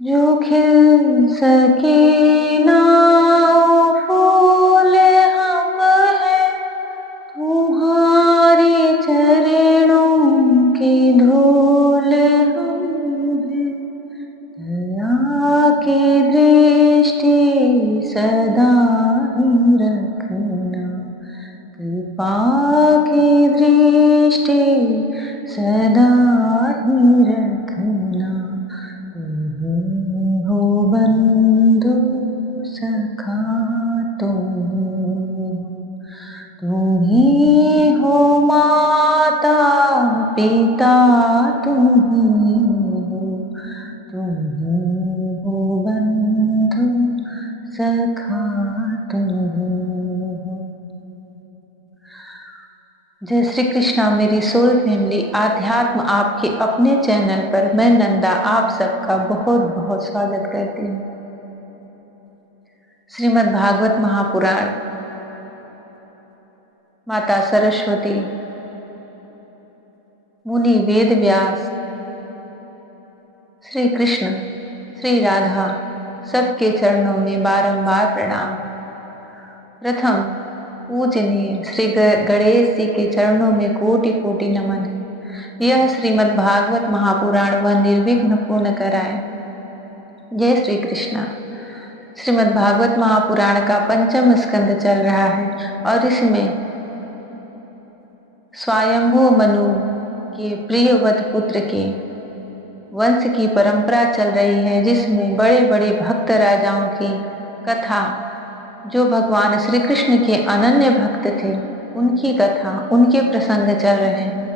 जो खिल सके ना वो फूल हम हैं, तुम्हारे चरणों की धूल हम हैं। दया की दृष्टि सदा ही रखना, कृपा की दृष्टि सदा ही रखना। तुम हो बंधु सखा, तुम ही हो माता पिता, तुम ही हो बंधु सखा, तुम ही हो। जय श्री कृष्णा मेरी सोल फैमिली। आध्यात्म आपके अपने चैनल पर मैं नंदा आप सबका बहुत बहुत स्वागत करती हूँ। श्रीमद् भागवत महापुराण, माता सरस्वती, मुनि वेद व्यास, श्री कृष्ण, श्री राधा सबके चरणों में बारंबार प्रणाम। प्रथम पूजनीय श्री गणेश जी के चरणों में कोटि कोटि नमन है। यह श्रीमद् भागवत महापुराण वह निर्विघ्न पूर्ण कराए। जय श्री कृष्णा। श्रीमद् भागवत महापुराण का पंचम स्कंद चल रहा है और इसमें स्वयंभू मनु के प्रियवत पुत्र के वंश की परंपरा चल रही है, जिसमें बड़े बड़े भक्त राजाओं की कथा, जो भगवान श्री कृष्ण के अनन्य भक्त थे, उनकी कथा, उनके प्रसंग चल रहे हैं।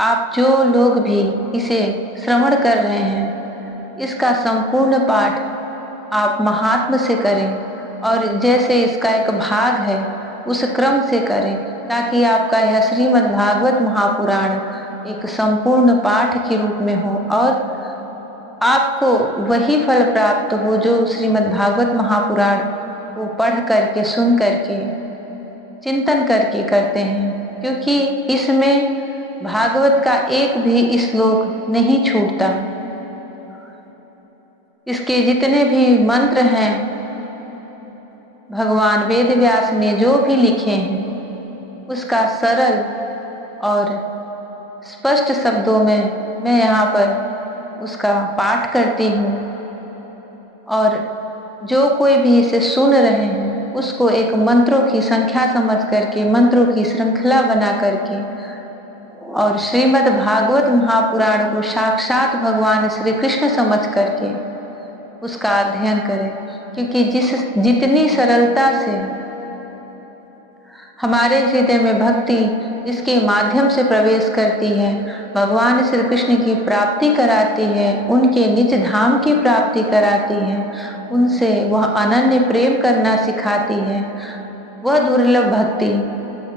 आप जो लोग भी इसे श्रवण कर रहे हैं, इसका संपूर्ण पाठ आप महात्म से करें और जैसे इसका एक भाग है उस क्रम से करें, ताकि आपका यह श्रीमद् भागवत महापुराण एक संपूर्ण पाठ के रूप में हो और आपको वही फल प्राप्त हो जो श्रीमद् भागवत महापुराण को पढ़ करके, सुन करके, चिंतन करके करते हैं। क्योंकि इसमें भागवत का एक भी श्लोक नहीं छूटता। इसके जितने भी मंत्र हैं, भगवान वेद व्यास ने जो भी लिखे हैं, उसका सरल और स्पष्ट शब्दों में मैं यहाँ पर उसका पाठ करती हूँ और जो कोई भी इसे सुन रहे हैं उसको एक मंत्रों की संख्या समझ करके, मंत्रों की श्रृंखला बना करके और श्रीमद् भागवत महापुराण को साक्षात भगवान श्री कृष्ण समझ करके उसका अध्ययन करें। क्योंकि जितनी सरलता से हमारे हृदय में भक्ति इसके माध्यम से प्रवेश करती है, भगवान श्री कृष्ण की प्राप्ति कराती है, उनके निज धाम की प्राप्ति कराती है, उनसे वह अनन्य प्रेम करना सिखाती है, वह दुर्लभ भक्ति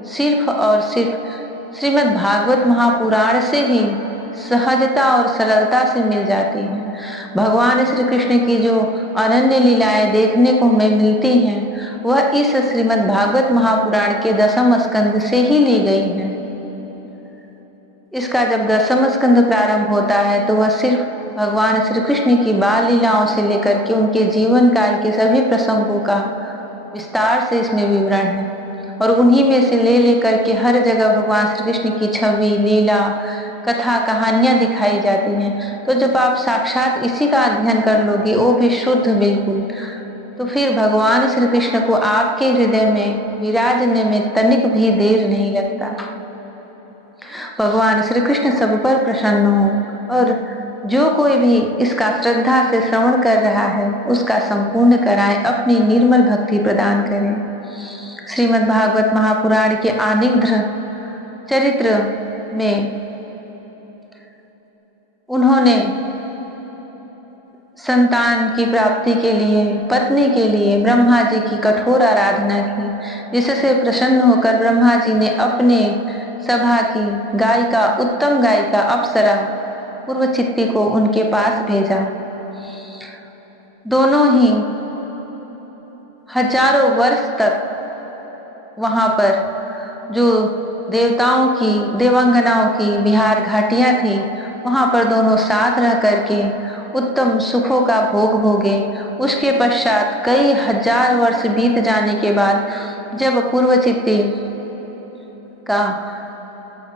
सिर्फ और सिर्फ श्रीमद् भागवत महापुराण से ही सहजता और सरलता से मिल जाती है। भगवान श्री कृष्ण की जो अनन्य लीलाएं देखने को हमें मिलती हैं, वह इस श्रीमद् भागवत महापुराण के दसम स्कंद से ही ली गई है। इसका जब दसम स्कंद प्रारंभ होता है तो वह सिर्फ भगवान श्री कृष्ण की बाल लीलाओं से लेकर के उनके जीवन काल के सभी प्रसंगों का विस्तार से इसमें विवरण है और उन्हीं में से ले करके हर जगह भगवान श्री कृष्ण की छवि, लीला, कथा, कहानियां दिखाई जाती हैं। तो जब आप साक्षात इसी का अध्ययन कर लोगे, वो भी शुद्ध बिल्कुल, तो फिर भगवान श्री कृष्ण को आपके हृदय में विराजने में तनिक भी देर नहीं लगता। भगवान श्री कृष्ण सब पर प्रसन्न हो और जो कोई भी इसका श्रद्धा से श्रवण कर रहा है उसका संपूर्ण कराएं, अपनी निर्मल भक्ति प्रदान करें। श्रीमद् भागवत महापुराण के आनिघ्र चरित्र में उन्होंने संतान की प्राप्ति के लिए, पत्नी के लिए ब्रह्मा जी की कठोर आराधना की, जिससे प्रसन्न होकर ब्रह्मा जी ने अपने सभा की गायिका, उत्तम गायिका अप्सरा पूर्वचित्ती को उनके पास भेजा। दोनों ही हजारों वर्ष तक वहां पर जो देवताओं की, देवांगनाओं की विहार घाटियां थी, वहां पर दोनों साथ रह करके उत्तम सुखों का भोग भोगे। उसके पश्चात कई हजार वर्ष बीत जाने के बाद जब पूर्वचित्ती का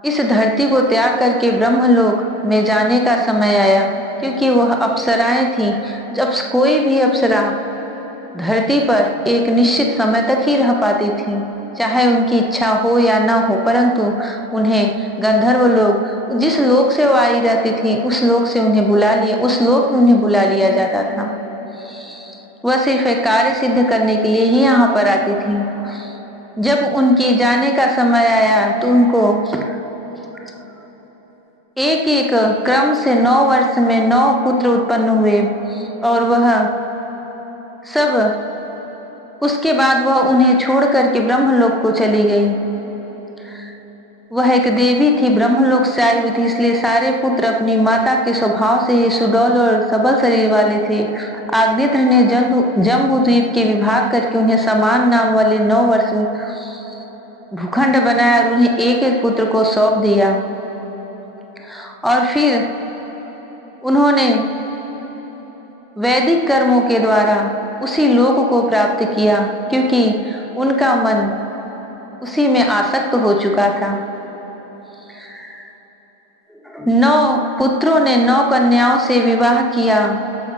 इस धरती को त्याग करके ब्रह्मलोक में जाने का समय आया, क्योंकि वह अप्सराएं थी, जब कोई भी अप्सरा धरती पर एक निश्चित समय तक ही रह पाती थी, चाहे उनकी इच्छा हो या न हो, परंतु उन्हें गंधर्व लोग जिस लोक से वो आई रहती थी उस लोक से उन्हें बुला लिया जाता था। वह सिर्फ एक कार्य सिद्ध करने के लिए ही यहाँ पर आती थी। जब उनकी जाने का समय आया तो उनको एक एक क्रम से 9 वर्ष में 9 पुत्र उत्पन्न हुए और वह सब उसके बाद वह उन्हें छोड़ करके ब्रह्मलोक को चली गई। वह एक देवी थी, ब्रह्मलोक से आई हुई थी, इसलिए सारे पुत्र अपनी माता के स्वभाव से ही सुडौल और सबल शरीर वाले थे। आग्नेत्र ने जम्बूद्वीप के विभाग करके उन्हें समान नाम वाले 9 वर्ष भूखंड बनाया और उन्हें एक एक पुत्र को सौंप दिया। और फिर उन्होंने वैदिक कर्मों के द्वारा उसी लोक को प्राप्त किया, क्योंकि उनका मन उसी में आसक्त हो चुका था। 9 पुत्रों ने 9 कन्याओं से विवाह किया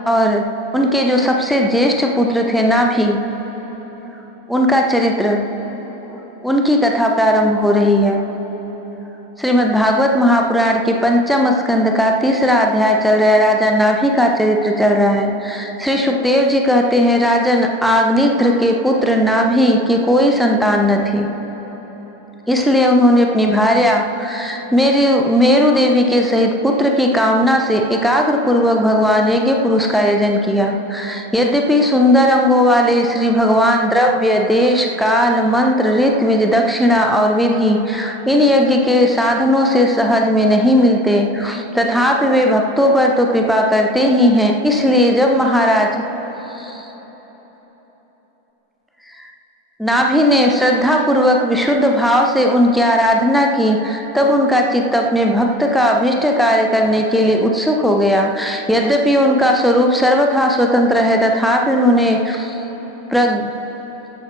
और उनके जो सबसे ज्येष्ठ पुत्र थे नाभि, उनका चरित्र, उनकी कथा प्रारंभ हो रही है। श्रीमद् भागवत महापुराण के 5म स्कंद का 3रा अध्याय चल रहा है। राजा नाभि का चरित्र चल रहा है। श्री सुखदेव जी कहते हैं, राजन आग्निध्र के पुत्र नाभि की कोई संतान न थी, इसलिए उन्होंने अपनी भार्या मेरु देवी के सहित पुत्र की कामना से एकाग्र पूर्वक भगवान यज्ञ पुरुष का आयोजन किया। यद्यपि सुंदर अंगों वाले श्री भगवान द्रव्य, देश, काल, मंत्र, ऋत्विज, दक्षिणा और विधि इन यज्ञ के साधनों से सहज में नहीं मिलते, तथापि वे भक्तों पर तो कृपा करते ही हैं। इसलिए जब महाराज नाभि ने श्रद्धा पूर्वक विशुद्ध भाव से उनकी आराधना की, तब उनका चित्त अपने भक्त का अभिष्ट कार्य करने के लिए उत्सुक हो गया। यद्यपि उनका स्वरूप सर्वथा स्वतंत्र है, तथापि उन्होंने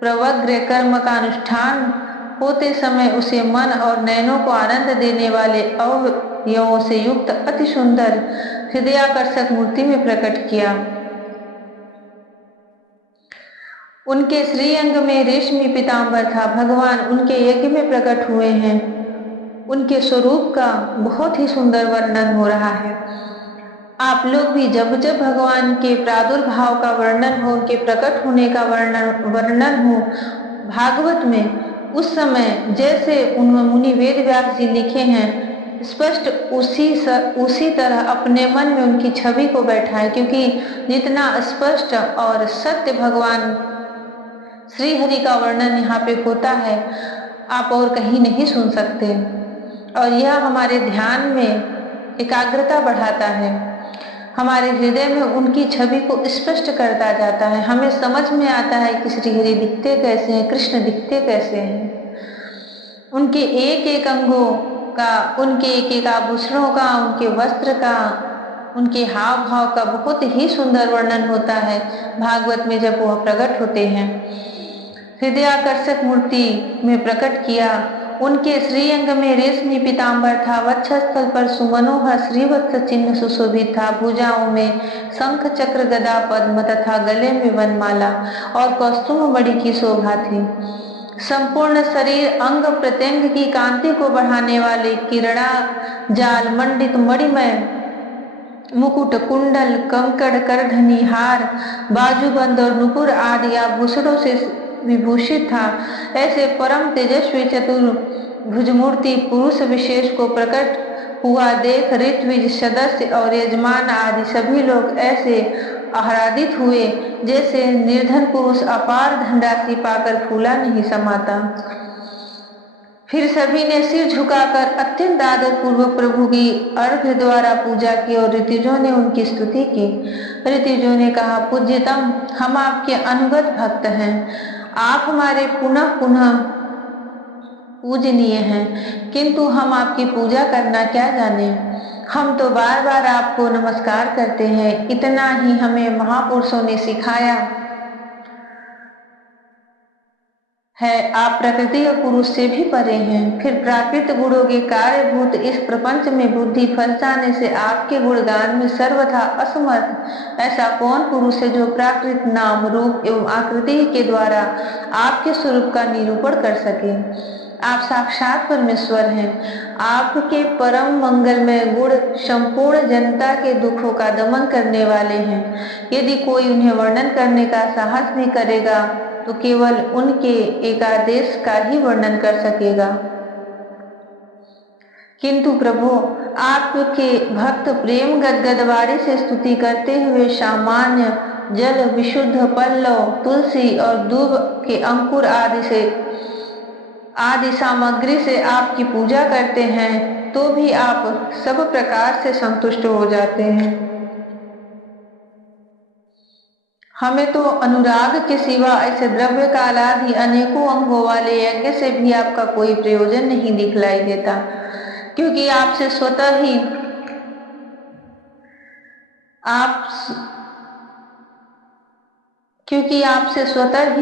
प्रवग्र कर्म का अनुष्ठान होते समय उसे मन और नयनों को आनंद देने वाले अवयवों से युक्त अति सुंदर हृदयाकर्षक मूर्ति में प्रकट किया। उनके श्रीअंग में रेशमी पीतांबर था। भगवान उनके यज्ञ में प्रकट हुए हैं। उनके स्वरूप का बहुत ही सुंदर वर्णन हो रहा है। आप लोग भी जब जब भगवान के प्रादुर्भाव का वर्णन हो, उनके प्रकट होने का वर्णन हो भागवत में, उस समय जैसे उन्होंने मुनि वेद व्यास जी लिखे हैं, स्पष्ट उसी तरह अपने मन में उनकी छवि को बैठाएं, क्योंकि जितना स्पष्ट और सत्य भगवान श्री हरि का वर्णन यहाँ पे होता है, आप और कहीं नहीं सुन सकते। और यह हमारे ध्यान में एकाग्रता बढ़ाता है, हमारे हृदय में उनकी छवि को स्पष्ट करता जाता है। हमें समझ में आता है कि श्री हरि दिखते कैसे हैं, कृष्ण दिखते कैसे हैं। उनके एक एक अंगों का, उनके एक एक आभूषणों का, उनके वस्त्र का, उनके हाव भाव का बहुत ही सुंदर वर्णन होता है भागवत में जब वह प्रकट होते हैं। हृदयाकर्षक मूर्ति में प्रकट किया। उनके श्रीअंग में रेशमी पीतांबर था, वक्षस्थल पर सुमनोहर श्रीवत्स चिन्ह सुशोभित था, भुजाओं में शंख चक्र गदा पद्म तथा गले में वनमाला और कौस्तुभ मणि की शोभा थी। संपूर्ण शरीर अंग प्रत्यंग की कांति को बढ़ाने वाले किरणा जाल मंडित मणिमय मुकुट, कुंडल, कंकड़, करधनी, हार, बाजूबंद और नुपुर आदि आभूषणों से विभूषित था। ऐसे परम तेजस्वी चतुर्भुज मूर्ति पुरुष विशेष को प्रकट हुआ देख ऋत्विज, सदस्य और यजमान आदि सभी लोग ऐसे आह्लादित हुए जैसे निर्धन पुरुष अपार धनराशि पाकर फूला नहीं समाता। फिर सभी ने सिर झुकाकर अत्यंत आदर पूर्वक प्रभु की अर्घ्य द्वारा पूजा की और ऋतुजों ने उनकी स्तुति की। ऋतुजों ने कहा, पूज्यतम, हम आपके अनुगत भक्त हैं। आप हमारे पुनः पुनः पूजनीय हैं, किंतु हम आपकी पूजा करना क्या जाने। हम तो बार बार आपको नमस्कार करते हैं, इतना ही हमें महापुरुषों ने सिखाया है। आप प्रकृति और पुरुष से भी परे हैं, फिर प्राकृत गुणों के कार्यभूत इस प्रपंच में बुद्धि फंस जाने से आपके गुणगान में सर्वथा असमर्थ ऐसा कौन पुरुष है जो प्राकृत नाम रूप एवं आकृति के द्वारा आपके स्वरूप का निरूपण कर सके। आप साक्षात परमेश्वर हैं। आपके परम मंगलमय गुण संपूर्ण जनता के दुखों का दमन करने वाले हैं। यदि कोई उन्हें वर्णन करने का साहस भी करेगा तो केवल उनके एकादेश का ही वर्णन कर सकेगा। किंतु प्रभु, आपके भक्त प्रेम गदगद वाणी से स्तुति करते हुए सामान्य जल, विशुद्ध पल्लव, तुलसी और दूब के अंकुर आदि सामग्री से आपकी पूजा करते हैं तो भी आप सब प्रकार से संतुष्ट हो जाते हैं। हमें तो अनुराग के सिवा ऐसे द्रव्य कालादि अनेकों अंगों वाले यज्ञ से भी आपका कोई प्रयोजन नहीं दिखलाई देता, क्योंकि आपसे स्वतः ही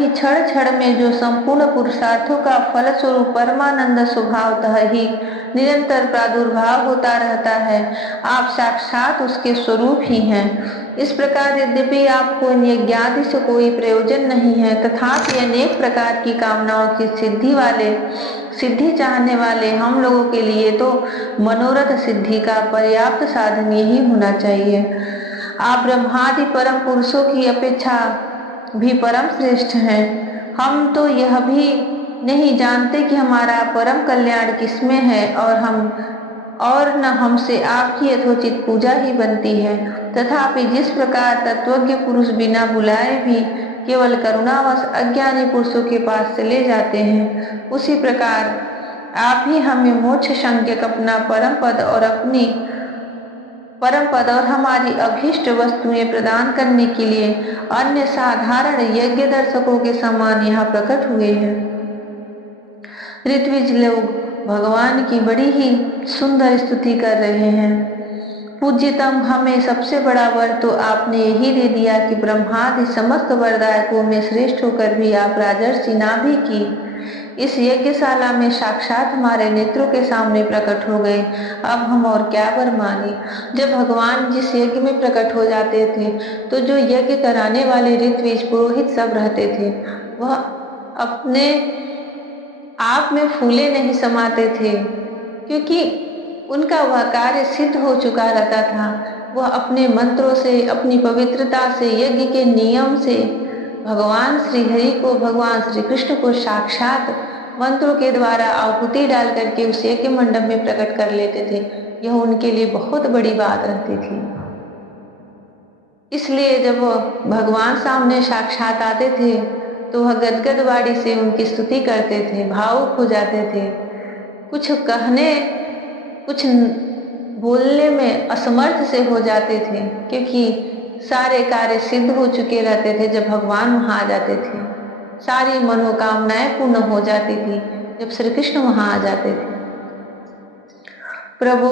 क्षण क्षण में जो संपूर्ण पुरुषार्थों का फलस्वरूप परमानंद स्वभावतः ही निरंतर प्रादुर्भाव होता रहता है, आप साक्षात उसके स्वरूप ही हैं। इस प्रकार यद्यपि आपको इन यज्ञादि से कोई प्रयोजन नहीं है, तथापि अनेक प्रकार की कामनाओं की सिद्धि चाहने वाले हम लोगों के लिए तो मनोरथ सिद्धि का पर्याप्त साधन यही होना चाहिए। आप ब्रह्मादि परम पुरुषों की अपेक्षा भी परम श्रेष्ठ हैं। हम तो यह भी नहीं जानते कि हमारा परम कल्याण किसमें है, और न हमसे आपकी यथोचित पूजा ही बनती है। तथापि जिस प्रकार तत्वज्ञ पुरुष बिना बुलाए भी केवल करुणावश अज्ञानी पुरुषों के पास चले जाते हैं, उसी प्रकार आप ही हमें मोक्ष संज्ञक अपना परम पद और हमारी अभीष्ट वस्तुएं प्रदान करने के लिए अन्य साधारण यज्ञ दर्शकों के समान यहाँ प्रकट हुए हैं। ऋत्विज लोग भगवान की बड़ी ही सुंदर स्तुति कर रहे हैं। पूज्यतम, हमें सबसे बड़ा वर तो आपने यही दे दिया कि ब्रह्मादि समस्त वरदायकों में श्रेष्ठ होकर भी आप राजर्षि नाभि की इस यज्ञशाला में साक्षात हमारे नेत्रों के सामने प्रकट हो गए। अब हम और क्या वर मांगे। जब भगवान जिस यज्ञ में प्रकट हो जाते थे तो जो यज्ञ कराने वाले ऋत्विज पुरोहित सब रहते थे, वह अपने आप में फूले नहीं समाते थे, क्योंकि उनका वह कार्य सिद्ध हो चुका रहता था। वह अपने मंत्रों से, अपनी पवित्रता से, यज्ञ के नियम से भगवान श्री हरि को, भगवान श्री कृष्ण को साक्षात मंत्रों के द्वारा आहुति डाल करके उस यज्ञ मंडप में प्रकट कर लेते थे। यह उनके लिए बहुत बड़ी बात रहती थी। इसलिए जब वह भगवान सामने साक्षात आते थे तो वह गदगद वाणी से उनकी स्तुति करते थे, भावुक हो जाते थे, कुछ बोलने में असमर्थ से हो जाते थे, क्योंकि सारे कार्य सिद्ध हो चुके रहते थे जब भगवान वहां आ जाते थे। सारी मनोकामनाएं पूर्ण हो जाती थी जब श्री कृष्ण वहां आ जाते थे। प्रभु,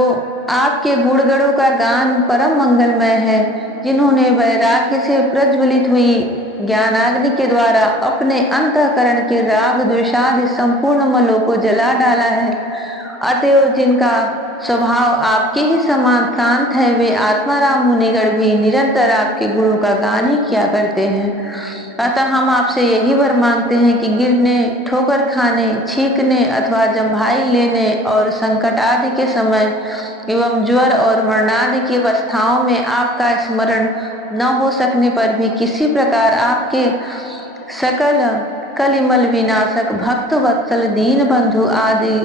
आपके गुणगणों का गान परम मंगलमय है। जिन्होंने वैराग्य से प्रज्वलित हुई ज्ञानाग्नि के द्वारा अपने अंतःकरण के राग द्वेषादि संपूर्ण मलों को जला डाला है, अतएव जिनका स्वभाव आपके ही समान शांत है, वे आत्माराम मुनिगण भी निरंतर आपके गुणों का गान ही किया करते हैं। अतः हम आपसे यही वर मांगते हैं कि गिरने, ठोकर खाने, छींकने अथवा जम्भाई लेने और संकट आदि के समय एवं ज्वर और मरणादि की अवस्थाओं में आपका स्मरण न हो सकने पर भी किसी प्रकार आपके सकल कलिमल विनाशक भक्त वत्सल दीन बंधु आदि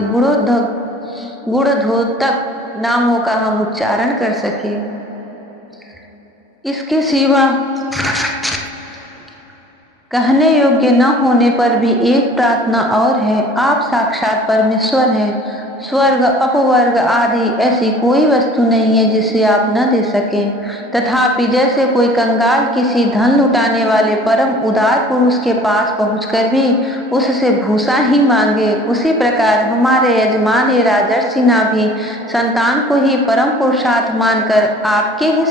गुणधोतक नामों का हम उच्चारण कर सके। इसके सिवा कहने योग्य न होने पर भी एक प्रार्थना और है। आप साक्षात परमेश्वर हैं। स्वर्ग अपवर्ग आदि ऐसी कोई वस्तु नहीं है जिसे आप न दे सकें। तथापि जैसे कोई कंगाल किसी धन लुटाने वाले परम उदार पुरुष के पास पहुंचकर भी उससे भूसा ही मांगे, उसी प्रकार हमारे यजमान ये राजर्षि नाभि संतान को ही परम पुरुषार्थ मानकर आपके ही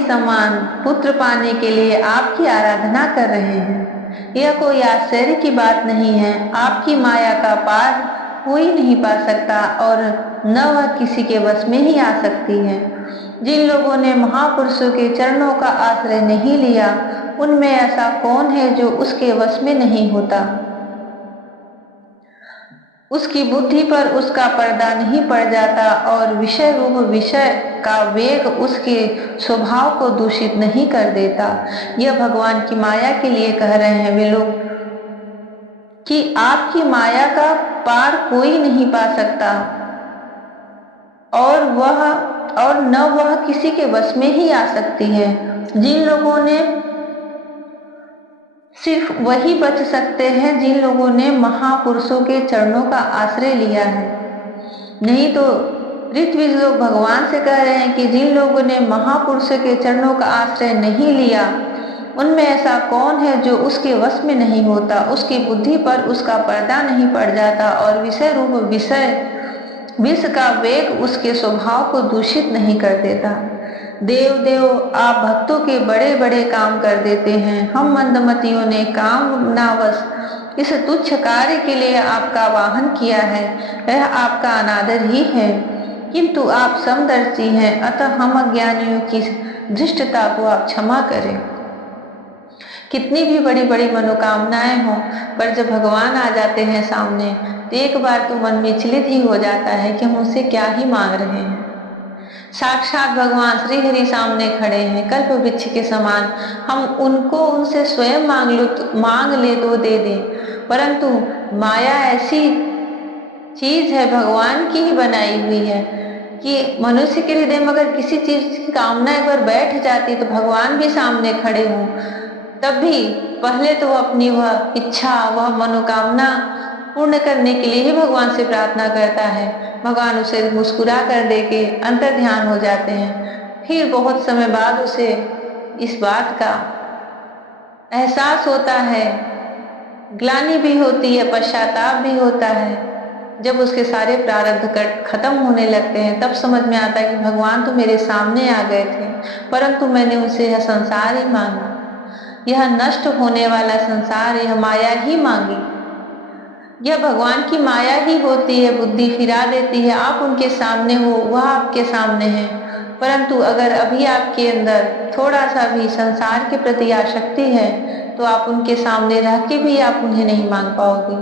समान पुत्र पाने के लिए आपकी आराधना कर रहे हैं। यह कोई आश्चर्य की बात नहीं है। आपकी माया का पार कोई नहीं पा सकता और न वह किसी के वश में ही आ सकती है। जिन लोगों ने महापुरुषों के चरणों का आश्रय नहीं लिया, उनमें ऐसा कौन है जो उसके वश में नहीं होता। उसकी बुद्धि पर उसका पर्दा नहीं पड़ जाता और विषय रूप विषय का वेग उसके स्वभाव को दूषित नहीं कर देता। यह भगवान की माया के लिए कह रहे हैं वे लोग कि आपकी माया का पार कोई नहीं पा सकता और न वह किसी के वश में ही आ सकती है। जिन लोगों ने सिर्फ वही बच सकते हैं जिन लोगों ने महापुरुषों के चरणों का आश्रय लिया है। नहीं तो ऋत्विज लोग भगवान से कह रहे हैं कि जिन लोगों ने महापुरुषों के चरणों का आश्रय नहीं लिया, उनमें ऐसा कौन है जो उसके वश में नहीं होता, उसकी बुद्धि पर उसका पर्दा नहीं पड़ जाता और विषय रूप विष का वेग उसके स्वभाव को दूषित नहीं कर देता। देव आप भक्तों के बड़े बड़े काम कर देते हैं। हम मंदमतियों ने कामनावश इस तुच्छ कार्य के लिए आपका वाहन किया है, वह आपका अनादर ही है। किंतु आप समदर्शी हैं, अतः हम अज्ञानियों की धृष्टता को आप क्षमा करें। कितनी भी बड़ी बड़ी मनोकामनाएं हों, पर जब भगवान आ जाते हैं सामने तो एक बार तो मन विचलित ही हो जाता है कि हम उनसे क्या ही मांग रहे हैं। साक्षात भगवान श्री हरि सामने खड़े हैं कल्प वृक्ष के समान। हम उनसे स्वयं मांग ले तो दे दें, परंतु माया ऐसी चीज है, भगवान की ही बनाई हुई है कि मनुष्य के हृदय में अगर किसी चीज की कामना एक बार बैठ जाती तो भगवान भी सामने खड़े हों, तब भी पहले तो वह अपनी वह इच्छा वह मनोकामना पूर्ण करने के लिए ही भगवान से प्रार्थना करता है। भगवान उसे मुस्कुरा कर देके अंतर ध्यान हो जाते हैं। फिर बहुत समय बाद उसे इस बात का एहसास होता है, ग्लानि भी होती है, पश्चाताप भी होता है। जब उसके सारे प्रारब्ध खत्म होने लगते हैं तब समझ में आता है कि भगवान तो मेरे सामने आ गए थे, परंतु मैंने उनसे यह संसार ही मांगा, यह नष्ट होने वाला संसार, यह माया ही मांगी। यह भगवान की माया ही होती है, बुद्धि फिरा देती है। आप उनके सामने हो, वह आपके सामने है, परंतु अगर अभी आपके अंदर थोड़ा सा भी संसार के प्रति आसक्ति है तो आप उनके सामने रह के भी आप उन्हें नहीं मांग पाओगे।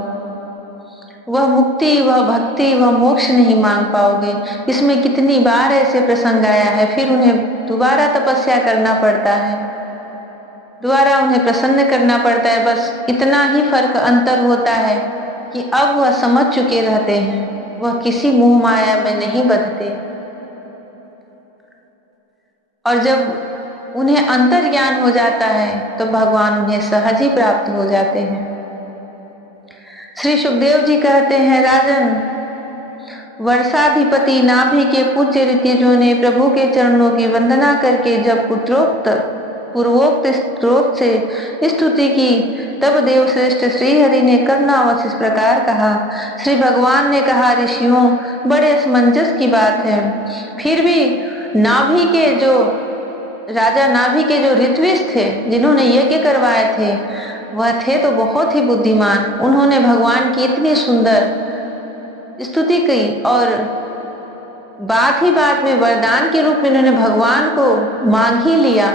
वह मुक्ति, वह भक्ति, वह मोक्ष नहीं मांग पाओगे। इसमें कितनी बार ऐसे प्रसंग आया है, फिर उन्हें दोबारा तपस्या करना पड़ता है, दोबारा उन्हें प्रसन्न करना पड़ता है। बस इतना ही फर्क अंतर होता है कि अब वह समझ चुके रहते हैं, वह किसी मोह माया में नहीं बंधते। और जब उन्हें अंतर ज्ञान हो जाता है तो भगवान उन्हें सहज ही प्राप्त हो जाते हैं। श्री सुखदेव जी कहते हैं, राजन, वर्षाधिपति नाभि के पूज्य ऋतिजों ने प्रभु के चरणों की वंदना करके जब पूर्वोक्त स्त्रोत से स्तुति की, तब देवश्रेष्ठ श्री हरि ने करुणावश इस प्रकार कहा। श्री भगवान ने कहा, ऋषियों, बड़े असमंजस की बात है। फिर भी राजा नाभि के जो ऋत्विज थे, जिन्होंने यज्ञ करवाए थे, वह थे तो बहुत ही बुद्धिमान। उन्होंने भगवान की इतनी सुंदर स्तुति की और बात ही बात में वरदान के रूप में उन्होंने भगवान को मांग ही लिया,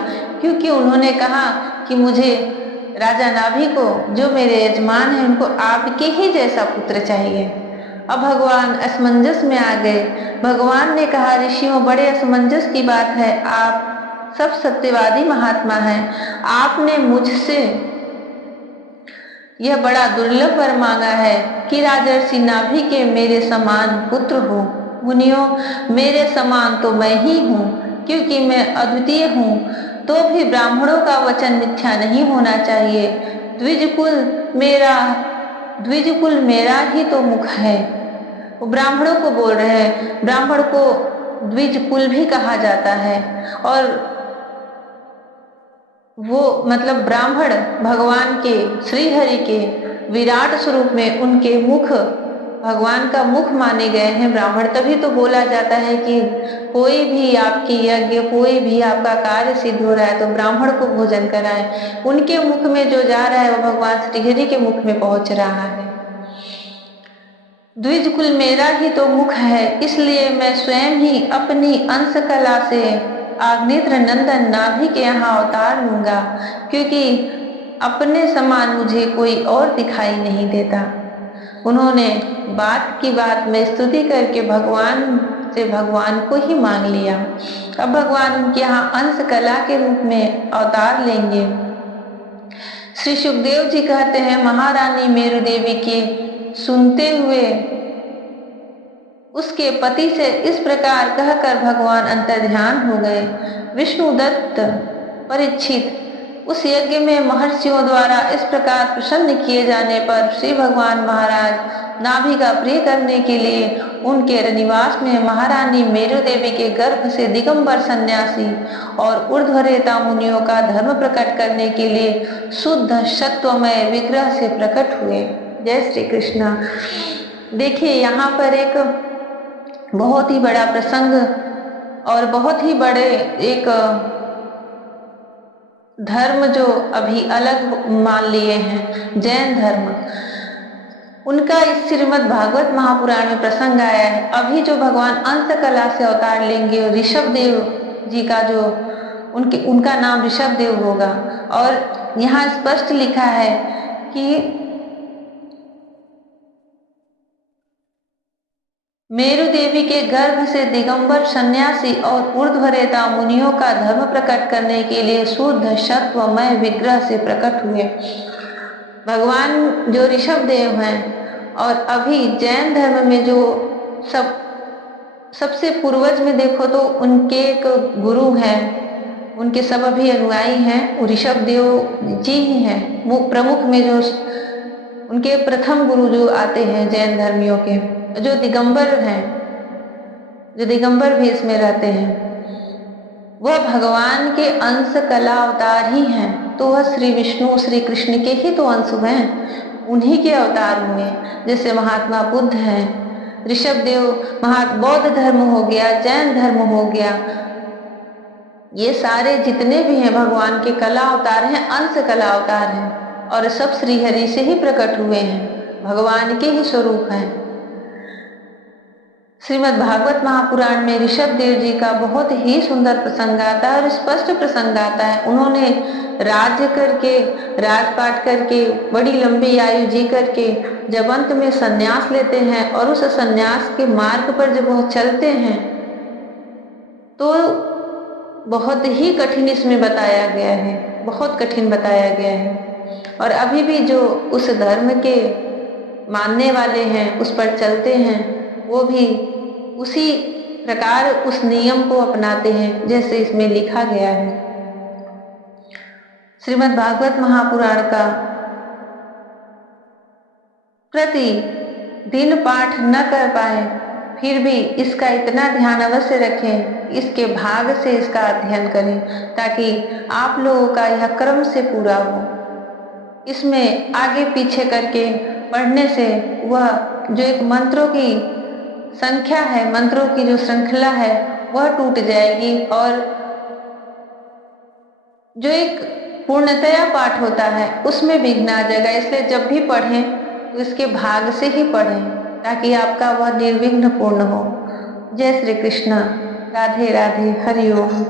क्योंकि उन्होंने कहा कि मुझे राजा नाभि को, जो मेरे यजमान हैं, उनको आपके ही जैसा पुत्र चाहिए। अब भगवान असमंजस में आ गए। भगवान ने कहा, ऋषियों, बड़े असमंजस की बात है। आप सब सत्यवादी महात्मा हैं, आपने मुझसे यह बड़ा दुर्लभ वर मांगा है कि राजर्षि नाभि के मेरे समान पुत्र हो। मुनियों, मेरे समान तो मैं ही हूँ, क्योंकि मैं अद्वितीय हूँ। तो भी ब्राह्मणों का वचन मिथ्या नहीं होना चाहिए। द्विज कुल मेरा द्विजकुल मेरा ही तो मुख है। वो ब्राह्मणों को बोल रहे हैं, ब्राह्मण को द्विजकुल भी कहा जाता है। और वो मतलब ब्राह्मण भगवान के, श्री हरि के विराट स्वरूप में उनके मुख, भगवान का मुख माने गए हैं ब्राह्मण। तभी तो बोला जाता है कि कोई भी आपकी यज्ञ, कोई भी आपका कार्य सिद्ध हो रहा है तो ब्राह्मण को भोजन कराएं। उनके मुख में जो जा रहा है वो भगवान श्री हरि के मुख में पहुंच रहा है। द्विजकुल मेरा ही तो मुख है, इसलिए मैं स्वयं ही अपनी अंश कला से आग्नेत्र नंदन नाभि के यहाँ अवतार लूंगा, क्योंकि अपने समान मुझे कोई और दिखाई नहीं देता। उन्होंने बात की बात में स्तुति करके भगवान से भगवान को ही मांग लिया। अब भगवान उनके यहाँ अंश कला के रूप में अवतार लेंगे। श्री सुखदेव जी कहते हैं, महारानी मेरु देवी के सुनते हुए उसके पति से इस प्रकार कहकर भगवान अंतर्ध्यान हो गए। विष्णुदत्त परीक्षित उस यज्ञ में महर्षियों द्वारा इस प्रकार प्रसन्न किए जाने पर श्री भगवान महाराज नाभि का प्रिय करने के लिए उनके निवास में महारानी मेरु देवी के गर्भ से दिगंबर सन्यासी और ऊर्ध्वरेता मुनियों का धर्म प्रकट करने के लिए शुद्ध सत्वमय विग्रह से प्रकट हुए। जय श्री कृष्ण। देखिए, यहाँ पर एक बहुत ही बड़ा प्रसंग और बहुत ही बड़े एक धर्म जो अभी अलग मान लिए हैं, जैन धर्म, उनका इस श्रीमद् भागवत महापुराण में प्रसंग आया है। अभी जो भगवान अंश कला से अवतार लेंगे और ऋषभ देव जी का जो उनका नाम ऋषभ देव होगा। और यहाँ स्पष्ट लिखा है कि मेरु देवी के गर्भ से दिगंबर सन्यासी और ऊर्ध्वरेता मुनियों का धर्म प्रकट करने के लिए शुद्ध सत्वमय विग्रह से प्रकट हुए। भगवान जो ऋषभ देव हैं, और अभी जैन धर्म में जो सबसे पूर्वज में देखो तो उनके एक गुरु हैं, उनके सब अभी अनुयायी हैं, वो ऋषभ देव जी ही हैं। प्रमुख में जो उनके प्रथम गुरु जो आते हैं जैन धर्मियों के, जो दिगंबर हैं, जो दिगंबर भेष में रहते हैं, वह भगवान के अंश कला अवतार ही हैं। तो वह श्री विष्णु श्री कृष्ण के ही तो अंश हैं, उन्हीं के अवतार हुए। जैसे महात्मा बुद्ध हैं, ऋषभ देव बौद्ध धर्म हो गया, जैन धर्म हो गया, ये सारे जितने भी हैं भगवान के कला अवतार हैं, अंश कला अवतार हैं, और सब श्री हरि से ही प्रकट हुए हैं, भगवान के ही स्वरूप हैं। श्रीमद् भागवत महापुराण में ऋषभ देव जी का बहुत ही सुंदर प्रसंग आता है और स्पष्ट प्रसंग आता है। उन्होंने राज्य करके, राजपाट करके, बड़ी लंबी आयु जी करके जब अंत में संन्यास लेते हैं और उस संन्यास के मार्ग पर जब वह चलते हैं तो बहुत ही कठिन इसमें बताया गया है, बहुत कठिन बताया गया है। और अभी भी जो उस धर्म के मानने वाले हैं, उस पर चलते हैं, वो भी उसी प्रकार उस नियम को अपनाते हैं जैसे इसमें लिखा गया है। श्रीमद् भागवत महापुराण का प्रति दिन पाठ न कर पाए फिर भी इसका इतना ध्यान अवश्य रखें, इसके भाग से इसका अध्ययन करें ताकि आप लोगों का यह क्रम से पूरा हो। इसमें आगे पीछे करके पढ़ने से वह जो एक मंत्रों की संख्या है, मंत्रों की जो श्रृंखला है वह टूट जाएगी, और जो एक पूर्णतया पाठ होता है उसमें विघ्न आ जाएगा। इसलिए जब भी पढ़ें तो इसके भाग से ही पढ़ें ताकि आपका वह निर्विघ्न पूर्ण हो। जय श्री कृष्ण। राधे राधे। हरि ओम।